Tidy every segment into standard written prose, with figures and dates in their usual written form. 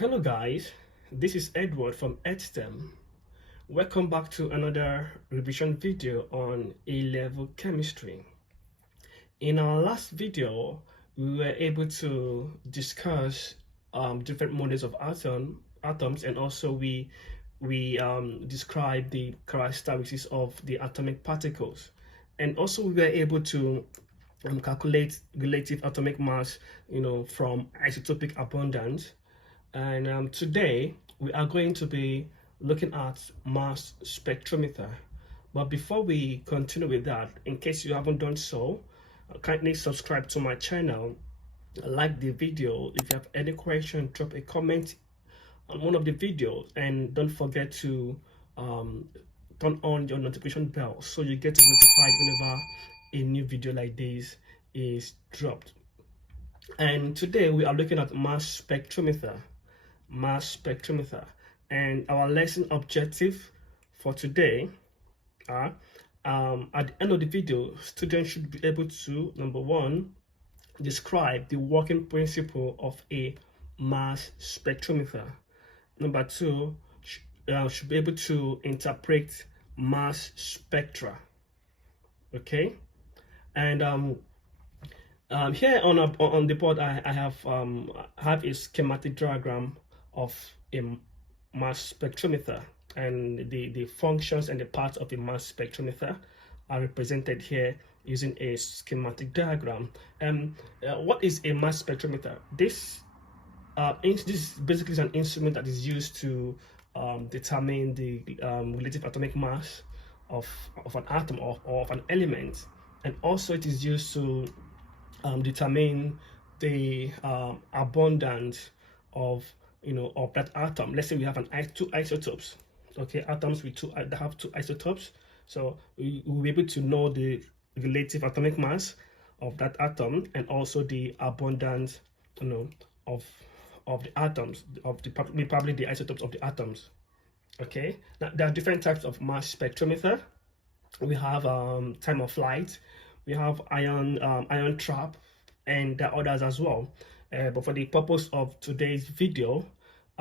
Hello guys, this is Edward from Edexcel. Welcome back to another revision video on A-level chemistry. In our last video, we were able to discuss different models of atoms, and also we described the characteristics of the atomic particles, and also we were able to calculate relative atomic mass, from isotopic abundance. And today we are going to be looking at mass spectrometer. But before we continue with that, in case you haven't done so, kindly subscribe to my channel, like the video. If you have any question, drop a comment on one of the videos, and don't forget to turn on your notification bell so you get notified whenever a new video like this is dropped. And today we are looking at mass spectrometer, and our lesson objective for today are at the end of the video, students should be able to, number one, describe the working principle of a mass spectrometer. Number two, should be able to interpret mass spectra. Okay, and here on the board I have a schematic diagram of a mass spectrometer, and the functions and the parts of a mass spectrometer are represented here using a schematic diagram. What is a mass spectrometer? This basically is an instrument that is used to determine the relative atomic mass of an atom or of an element, and also it is used to determine the abundance of of that atom. Let's say we have two isotopes, okay, atoms with that have two isotopes. So we will be able to know the relative atomic mass of that atom, and also the abundance of the atoms, of probably the isotopes of the atoms. Okay, now there are different types of mass spectrometer. We have time of flight, we have ion trap, and there are others as well. But for the purpose of today's video,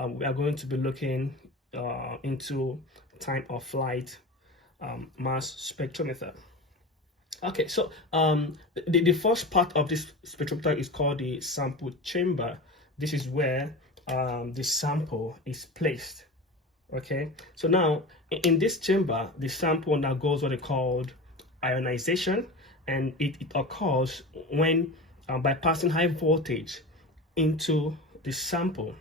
we are going to be looking into time of flight mass spectrometer. Okay, so the first part of this spectrometer is called the sample chamber. This is where the sample is placed. Okay, so now in this chamber, the sample undergoes what they called ionization, and it occurs when by passing high voltage into the sample,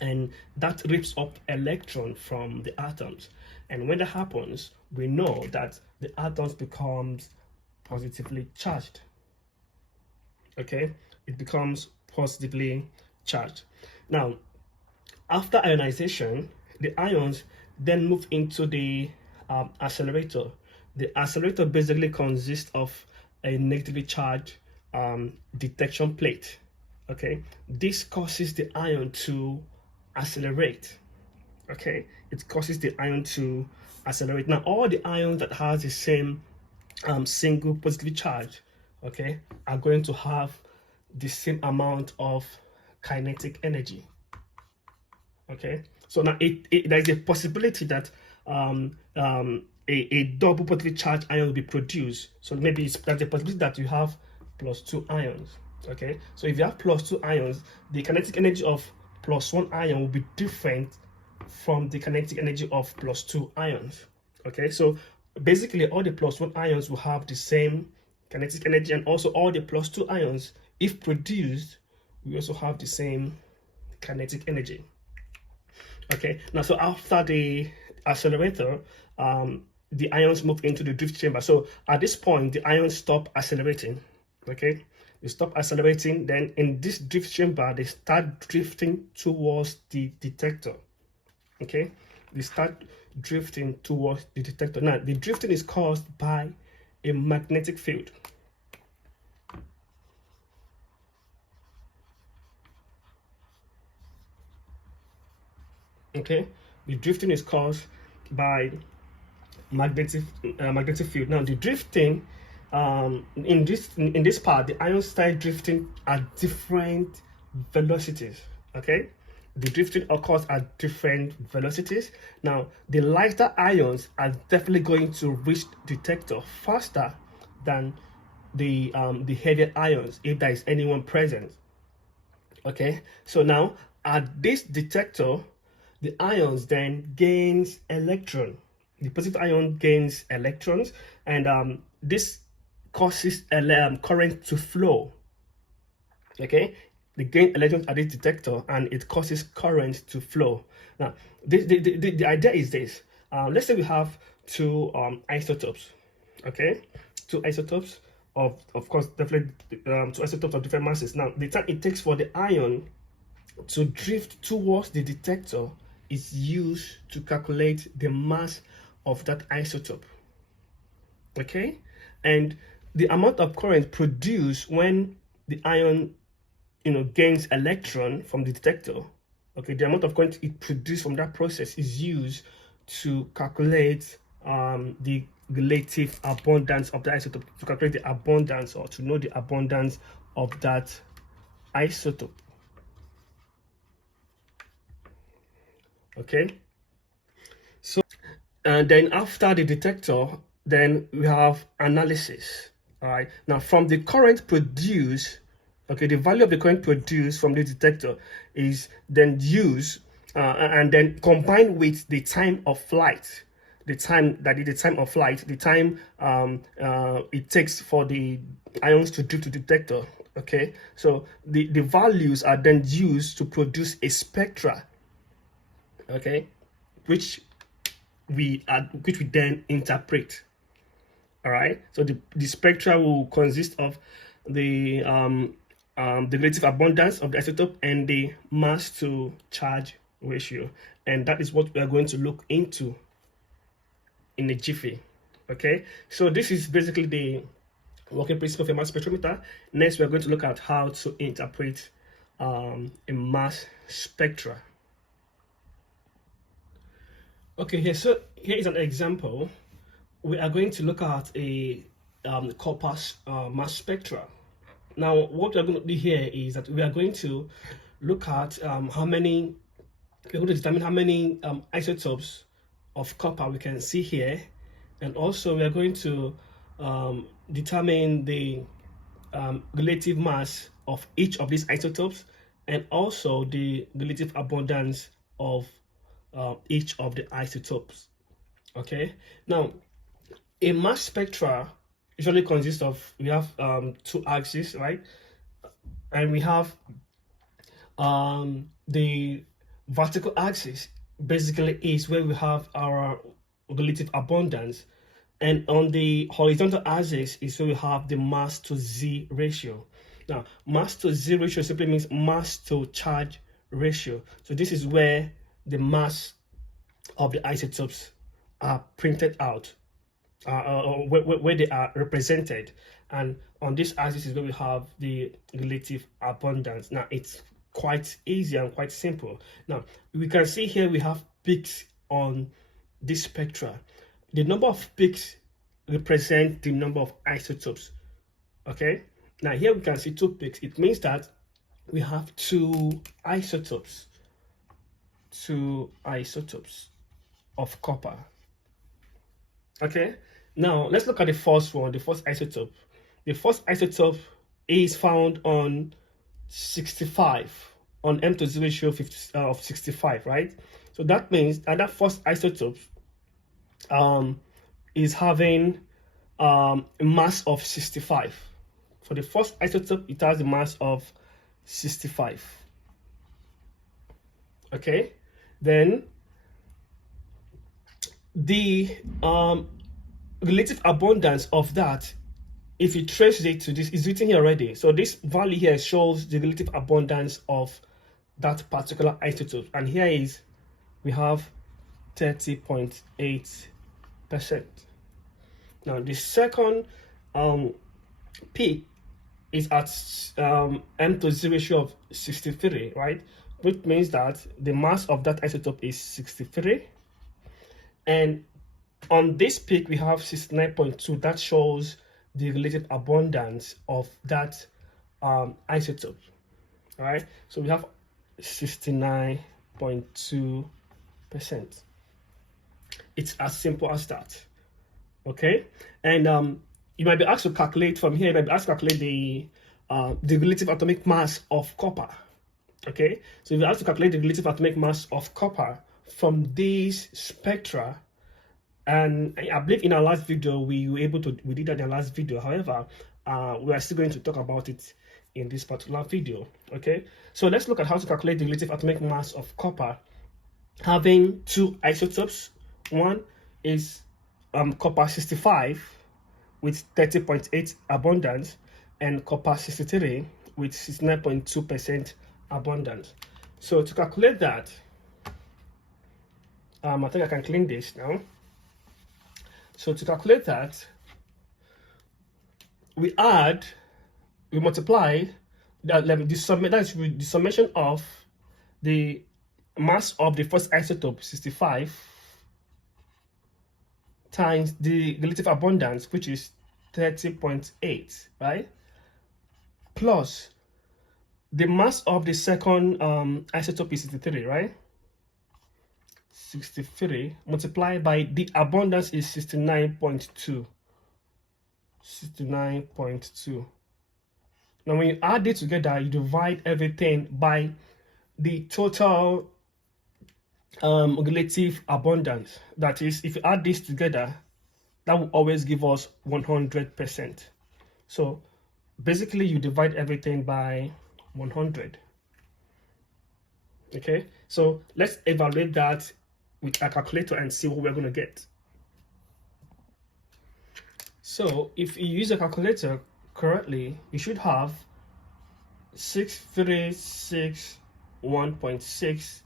and that rips up electron from the atoms. And when that happens, we know that the atoms becomes positively charged. Okay, it becomes positively charged. Now, after ionization, the ions then move into the accelerator. The accelerator basically consists of a negatively charged detection plate. Okay, this causes the ion to accelerate. Okay, it causes the ion to accelerate. Now, all the ions that has the same single positively charge, okay, are going to have the same amount of kinetic energy. Okay, so now there's a possibility that a double positively charged ion will be produced. So maybe there's a possibility that you have +2 ions. Okay, so if you have +2 ions, the kinetic energy of +1 ion will be different from the kinetic energy of +2 ions. Okay, so basically all the +1 ions will have the same kinetic energy, and also all the +2 ions, if produced, we also have the same kinetic energy. Okay, now so after the accelerator, the ions move into the drift chamber. So at this point, the ions stop accelerating. Okay, they stop accelerating. Then in this drift chamber, they start drifting towards the detector. Okay, they start drifting towards the detector. Now, the drifting is caused by a magnetic field. Okay, the drifting is caused by magnetic field. Now, the drifting in this part, the ions start drifting at different velocities. Okay, the drifting occurs at different velocities. Now, the lighter ions are definitely going to reach the detector faster than the heavier ions if there is anyone present. Okay, so now at this detector, the ions then gains electron. The positive ion gains electrons, and this causes current to flow. Okay, they gain electrons at this detector and it causes current to flow. Now, the idea is this. Let's say we have two isotopes. Okay, two isotopes of course, definitely two isotopes of different masses. Now, the time it takes for the ion to drift towards the detector is used to calculate the mass of that isotope. Okay, and the amount of current produced when the ion gains electron from the detector, okay, the amount of current it produced from that process is used to calculate the relative abundance of the isotope, to calculate the abundance, or to know the abundance of that isotope. Okay, so and then after the detector, then we have analysis. All right, now from the current produced, okay, the value of the current produced from the detector is then used and then combined with the time of flight, the time it takes for the ions to drift to the detector. Okay, so the values are then used to produce a spectra, okay, which we then interpret. All right, so the spectra will consist of the relative abundance of the isotope and the mass to charge ratio, and that is what we are going to look into in a jiffy. Okay, so this is basically the working principle of a mass spectrometer. Next, we are going to look at how to interpret a mass spectra. Okay, here is an example. We are going to look at a copper mass spectra. Now, what we're going to do here is that we are going to look at we're going to determine how many isotopes of copper we can see here, and also we are going to determine the relative mass of each of these isotopes, and also the relative abundance of each of the isotopes. Okay, now a mass spectra usually consists of, we have two axes, right? And we have the vertical axis basically is where we have our relative abundance, and on the horizontal axis is where we have the mass to Z ratio. Now, mass to Z ratio simply means mass to charge ratio. So this is where the mass of the isotopes are printed out, where they are represented, and on this axis is where we have the relative abundance. Now, it's quite easy and quite simple. Now, we can see here we have peaks on this spectra. The number of peaks represent the number of isotopes. Okay, now here we can see two peaks. It means that we have two isotopes of copper. Okay, now let's look at the first one, the first isotope. The first isotope is found on 65, on M to Z ratio of 65, right? So that means that that first isotope is having a mass of 65. For the first isotope, it has a mass of 65. Okay, then the relative abundance of that, if you trace it to this, is written here already. So this value here shows the relative abundance of that particular isotope, and here is, we have 30.8%. Now the second peak is at M to Z ratio of 63, right? Which means that the mass of that isotope is 63, and on this peak we have 69.2. That shows the relative abundance of that isotope. All right, so we have 69.2%. It's as simple as that. Okay, and you might be asked to calculate from here. You might be asked to calculate the relative atomic mass of copper. Okay, so if you have to calculate the relative atomic mass of copper from these spectra, and I believe in our last video we did that in our last video. However, we are still going to talk about it in this particular video. Okay, so let's look at how to calculate the relative atomic mass of copper having two isotopes. One is copper 65 with 30.8 abundance, and copper 63 with 69.2% abundance. So to calculate that, I think I can clean this now. So to calculate that, we multiply the summation of the mass of the first isotope 65 times the relative abundance, which is 30.8, right, plus the mass of the second isotope is 63, right, 63 multiplied by the abundance is 69.2. Now when you add it together, you divide everything by the total relative abundance. That is, if you add this together, that will always give us 100%. So basically you divide everything by 100. Okay, so let's evaluate that with a calculator and see what we're going to get. So if you use a calculator correctly, you should have 6361.6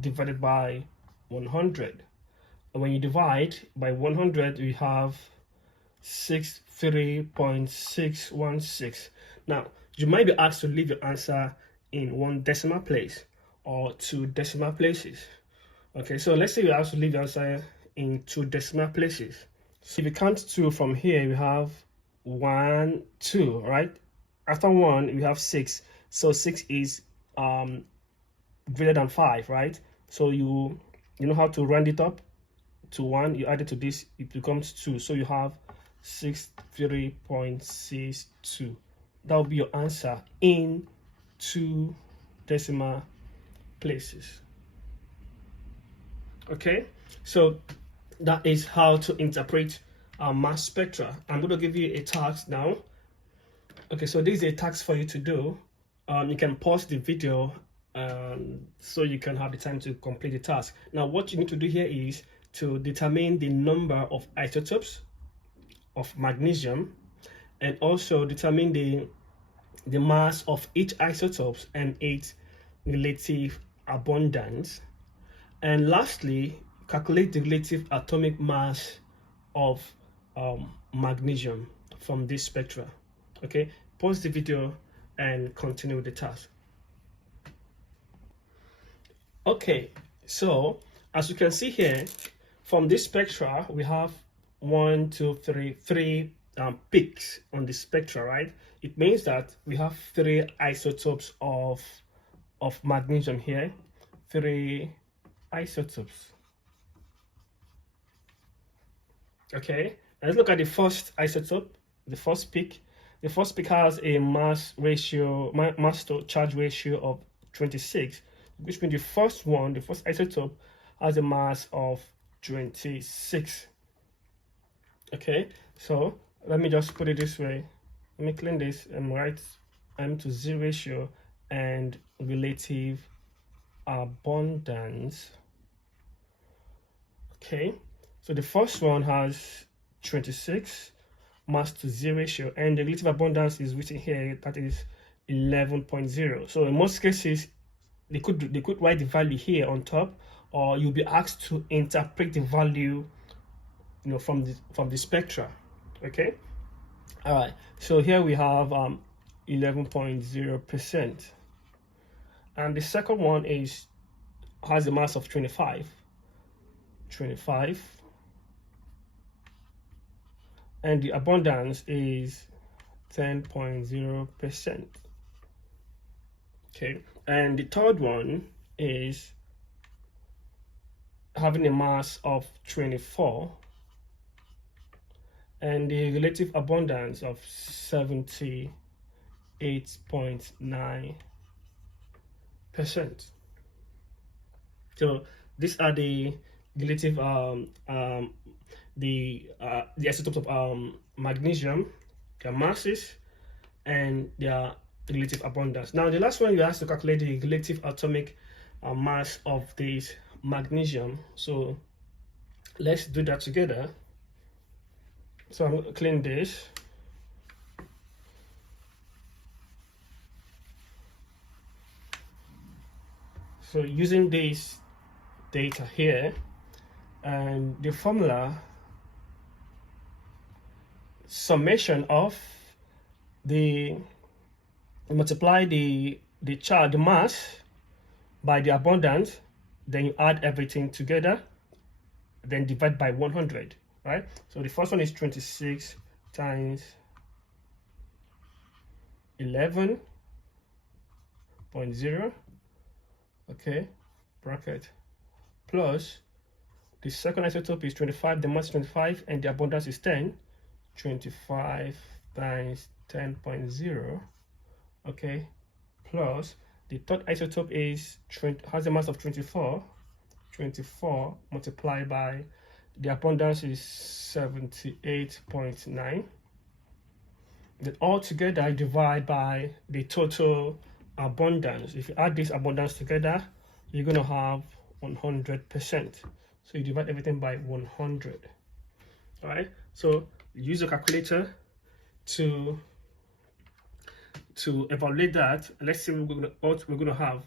divided by 100. And when you divide by 100, we have 63.616. Now, you might be asked to leave your answer in one decimal place or two decimal places. Okay, so let's say you have to leave your answer in two decimal places. So if you count 2 from here, we have 1, 2, right? After 1, we have 6. So 6 is greater than 5, right? So you know how to round it up to 1. You add it to this, it becomes 2. So you have 63.62. That will be your answer in two decimal places. Okay, so that is how to interpret mass spectra. I'm going to give you a task now. Okay, so this is a task for you to do. You can pause the video so you can have the time to complete the task. Now, what you need to do here is to determine the number of isotopes of magnesium, and also determine the mass of each isotope and its relative abundance. And lastly, calculate the relative atomic mass of magnesium from this spectra. Okay, pause the video and continue with the task. Okay, so as you can see here, from this spectra, we have 3 peaks on the spectra, right? It means that we have 3 isotopes of magnesium here, 3 isotopes. Okay, let's look at the first isotope, the first peak. The first peak has a mass to charge ratio of 26, which means the first isotope has a mass of 26. Okay, so let me just put it this way. Let me clean this and write M to Z ratio and relative abundance. Okay, so the first one has 26 mass to Z ratio, and the relative abundance is written here, that is 11.0. So in most cases, they could write the value here on top, or you'll be asked to interpret the value, you know, from the spectra. Okay, all right, so here we have 11.0%, and the second one has a mass of 25, and the abundance is 10.0%. Okay, and the third one is having a mass of 24 and the relative abundance of 78.9%. So these are the relative the isotopes of magnesium, their masses, and their relative abundance. Now the last one, you have to calculate the relative atomic mass of this magnesium. So let's do that together. So I'm going to clean this. So using this data here, and the formula, summation of the, multiply the charge, the mass, by the abundance, then you add everything together, then divide by 100, right? So the first one is 26 times 11.0, okay, bracket, plus the second isotope is 25, the mass is 25, and the abundance is 10. 25 times 10.0, okay, plus the third isotope is has a mass of 24. 24 multiplied by the abundance is 78.9. Then all together I divide by the total abundance. If you add this abundance together, you're going to have 100%. So you divide everything by 100. All right, so use a calculator to evaluate that. Let's see what we're gonna have.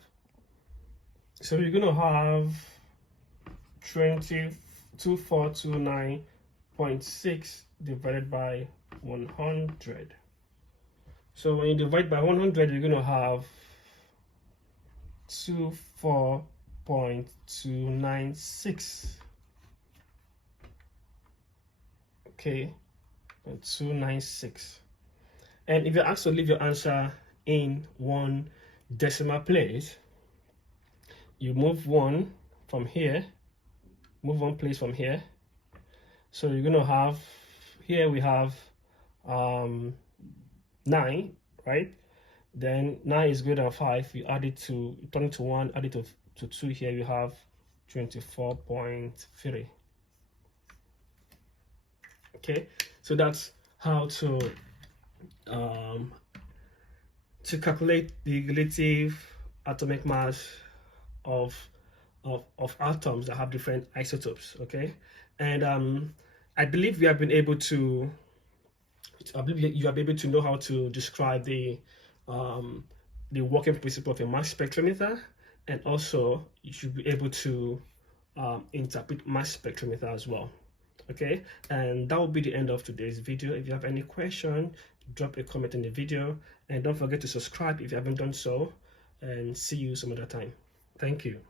So we're gonna have 2429.6 divided by 100. So when you divide by 100, you're gonna have 24.296. Okay, 296. And if you're asked to leave your answer in one decimal place, you move one from here, move one place from here. So you're going to have, here we have 9, right? Then 9 is greater than 5. You add it to, turn it to 1, add it to 2 here, you have 24.3. Okay, so that's how to calculate the relative atomic mass of atoms that have different isotopes. Okay, and I believe you have been able to, you have been able to know how to describe the working principle of a mass spectrometer, and also you should be able to interpret mass spectrometer as well. Okay, and that will be the end of today's video. If you have any question, drop a comment in the video, and don't forget to subscribe if you haven't done so, and see you some other time. Thank you.